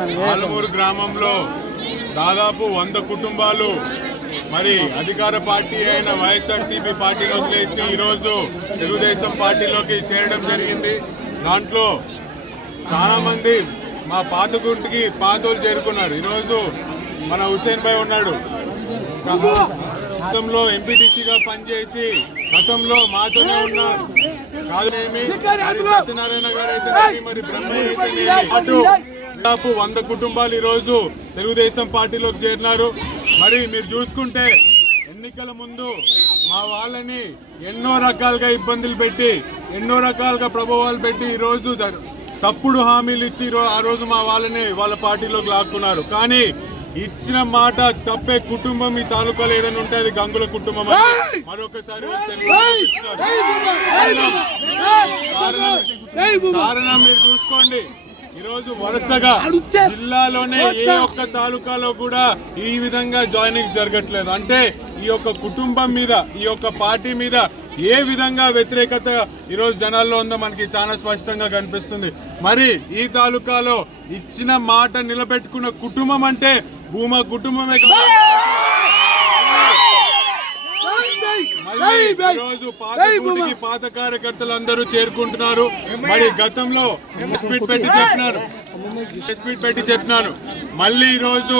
ఆలమూరు గ్రామంలో దాదాపు వంద కుటుంబాలు మరి అధికార పార్టీ అయిన వైఎస్ఆర్సీపీ పార్టీని వదిలేసి ఈరోజు తెలుగుదేశం పార్టీలోకి చేరడం జరిగింది. దాంట్లో చాలామంది మా పాత గుంటికి పాతోలు చేరుకున్నారు. ఈరోజు మన హుసేన్ భాయ్ ఉన్నాడు. గతంలో ఎంపీటీసీగా పనిచేసి గతంలో మాతోనే ఉన్నారు కాదునేమి సత్యనారాయణ గారు అయితే మరి బ్రహ్మ అటు దాదాపు వంద కుటుంబాలు ఈ రోజు తెలుగుదేశం పార్టీలోకి చేరినారు. మరి మీరు చూసుకుంటే ఎన్నికల ముందు మా వాళ్ళని ఎన్నో రకాలుగా ఇబ్బందులు పెట్టి ఎన్నో రకాలుగా ప్రభావాలు పెట్టి ఈ రోజు ద- తప్పుడు హామీలు ఇచ్చి ఆ రోజు మా వాళ్ళని వాళ్ళ పార్టీలోకి లాక్కున్నారు. కానీ ఇచ్చిన మాట తప్పే కుటుంబం ఈ తాలూకాలో ఏదైనా ఉంటే అది గంగుల కుటుంబం మరొకసారి కారణం మీరు చూసుకోండి. ఈరోజు వరుసగా జిల్లాలోనే ఏ ఒక్క తాలూకాలో కూడా ఈ విధంగా జాయినింగ్ జరగట్లేదు. అంటే ఈ యొక్క కుటుంబం మీద ఈ యొక్క పార్టీ మీద ఏ విధంగా వ్యతిరేకత ఈరోజు జనాల్లో ఉందో మనకి చాలా స్పష్టంగా కనిపిస్తుంది. మరి ఈ తాలూకాలో ఇచ్చిన మాట నిలబెట్టుకున్న కుటుంబం అంటే భూమా కుటుంబమే ఈరోజు పాత పాత కార్యకర్తలు అందరూ చేరుకుంటున్నారు. మరి గతంలో స్పీడ్ పెట్టి చెప్పినారు. స్పీడ్ పెట్టి చెప్పినాను మళ్ళీ ఈ రోజు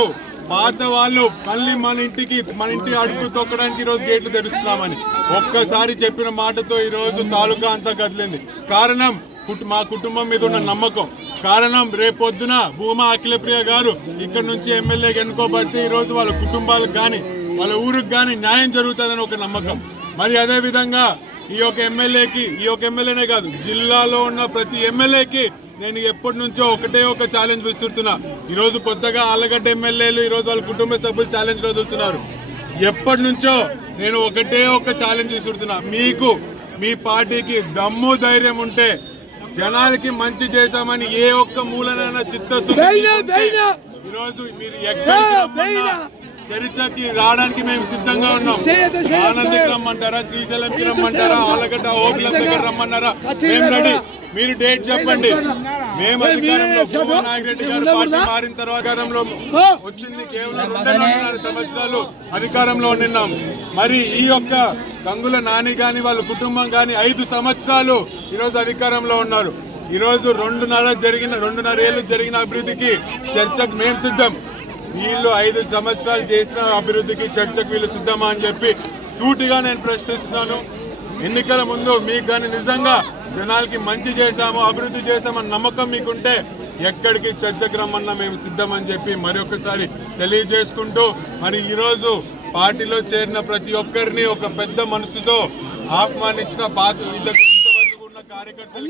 పాత వాళ్ళు మళ్ళీ మన ఇంటికి మన ఇంటి అడుగు తొక్కడానికి ఈ రోజు గేట్లు తెరుస్తున్నామని ఒక్కసారి చెప్పిన మాటతో ఈ రోజు తాలూకా అంతా కదిలింది. కారణం కుటు- మా కుటుంబం మీద ఉన్న నమ్మకం. కారణం రేపొద్దున భూమా అఖిలప్రియ గారు ఇక్కడ నుంచి ఎమ్మెల్యేగా ఎన్నుకోబడితే ఈ రోజు వాళ్ళ కుటుంబాలకు కానీ వాళ్ళ ఊరికి కానీ న్యాయం జరుగుతుందని ఒక నమ్మకం. మరి అదే విధంగా ఈ యొక్క ఎమ్మెల్యేకి ఈ యొక్క ఎమ్మెల్యేనే కాదు జిల్లాలో ఉన్న ప్రతి ఎమ్మెల్యేకి నేను ఎప్పటి నుంచో ఒకటే ఒక ఛాలెంజ్ విస్తున్నా ఈ రోజు కొత్తగా ఆలగడ్డ ఎమ్మెల్యేలు ఈ రోజు వాళ్ళ కుటుంబ సభ్యులు ఛాలెంజ్ వదులుతున్నారు ఎప్పటి నుంచో నేను ఒకటే ఒక ఛాలెంజ్ విసురుతున్నా. మీకు మీ పార్టీకి దమ్ము ధైర్యం ఉంటే జనాలకి మంచి చేశామని ఏ ఒక్క మూలనైనా చిత్తశుద్ధి ఈరోజు మీరు రమ్మన్నా చరిత్రకి రావడానికి మేము సిద్ధంగా ఉన్నాం. ఆనందకి రమ్మంటారా శ్రీశైలంకి రమ్మంటారా ఆలగడ్డ ఓపిలం దగ్గర రమ్మన్నారా? మేము రెడీ. మీరు డేట్ చెప్పండి. మేము గారు పార్టీ మారిన తర్వాత వచ్చింది కేవలం రెండున్నర సంవత్సరాలు అధికారంలో నిన్నాం. మరి ఈ యొక్క గంగుల నాని గాని వాళ్ళ కుటుంబం గాని ఐదు సంవత్సరాలు ఈరోజు అధికారంలో ఉన్నారు. ఈరోజు రెండున్నర జరిగిన రెండున్నర ఏళ్ళు జరిగిన అభివృద్ధికి చర్చకు మేము సిద్ధం. వీళ్ళు ఐదు సంవత్సరాలు చేసిన అభివృద్ధికి చర్చకు వీళ్ళు సిద్ధమా అని చెప్పి సూటిగా నేను ప్రశ్నిస్తున్నాను. ఎన్నికల ముందు మీకు కానీ నిజంగా జనాలకి మంచి చేశాము అభివృద్ధి చేశామని నమ్మకం మీకుంటే ఎక్కడికి చర్చకు రమ్మన్నా మేము సిద్ధమని చెప్పి మరొకసారి తెలియజేసుకుంటూ మరి ఈరోజు పార్టీలో చేరిన ప్రతి ఒక్కరిని ఒక పెద్ద మనసుతో ఆహ్వానించిన పాత్ర ఇంతవరకు ఉన్న కార్యకర్తలు